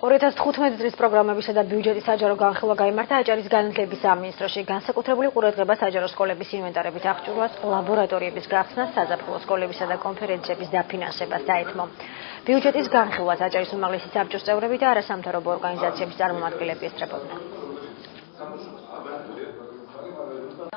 2015 წლის პროგრამებისა და ბიუჯეტის საჯარო განხილვა გაიმართა აჭარის განათლების სამინისტროში. განსაკუთრებული ყურადღება საჯარო სკოლების ინვენტარებით აღჭურვას, ლაბორატორიების გახსნას, საზაფხულო სკოლებისა და კონფერენციების დაფინანსებას დაეთმო. ბიუჯეტის განხილვას აჭარის უმაღლესი საბჭოს წევრები და არასამთავრობო ორგანიზაციების წარმომადგენლები ესწრებოდნენ.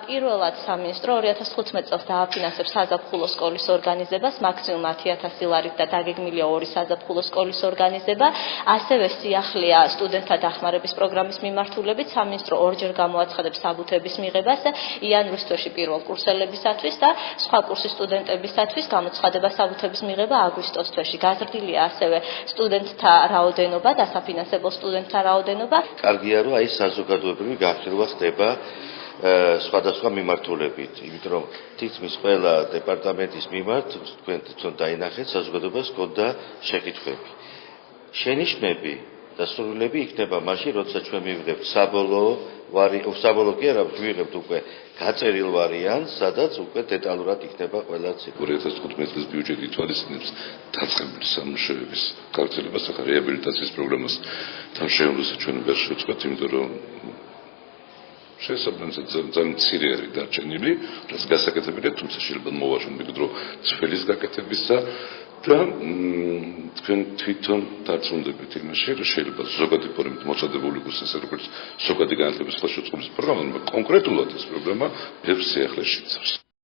პირველად სამინისტრო 2015 წელს დააფინანსებს საზაფხულო სკოლის ორგანიზებას, მაქსიმუმ 10,000 ლარით და დაგეგმილია 2 საზაფხულო სკოლის ორგანიზება. ასევე სიახლეა სტუდენტთა დახმარების პროგრამის მიმართულებით. სამინისტრო ორჯერ გამოაცხადებს საბუთების მიღებას იანვრის თვეში პირველ კურსელებისათვის და სხვა კურსის სტუდენტებისათვის გამოცხადება საბუთების მიღება აგვისტოს თვეში. გაზრდილია ასევე სტუდენტთა რაოდენობა, დასაფინანსებელ სტუდენტთა რაოდენობა. კარგია, რომ აი საზოგადოებრივი განხილვა ხდება სხვადასხვა მიმართულებით, იმიტომ რომ თითქმის ყველა დეპარტამენტის მიმართ თქვენ დაინახეთ საზოგადოებას ჰქონდა შეკითხვები. შენიშვნები და სრულები იქნება მაშინ, როცა ჩვენ მივიღებთ საბოლოო კი არა, მივიღებთ უკვე გაწერილ ვარიანტს, სადაც უკვე დეტალურად იქნება ყველა ციფრი. 2015 წლის ბიუჯეტი ითვალისწინებს დაწყებული სამუშაოების გაგრძელებას, ახლა რეაბილიტაციის პროგრამას თან შეუძლოა ჩვენ ვერ შევწყვეტ, იმიტომ რომ შესაბამისად ძალიან მცირე არის დარჩენილი, რაც გასაკეთებელია, თუმცა შეიძლება მოვაშოროთ მეგდრო ცველის გაკეთებისა და თქვენ თვითონ დარწმუნდებით იმაში, რომ შეიძლება ზოგადი ფორმით მოწოდებული იყოს ესე როგორც ზოგადი განათლების ხელშეწყობის პროგრამა, კონკრეტულად ეს პროგრამა ბევრ სიახლეში იცავს.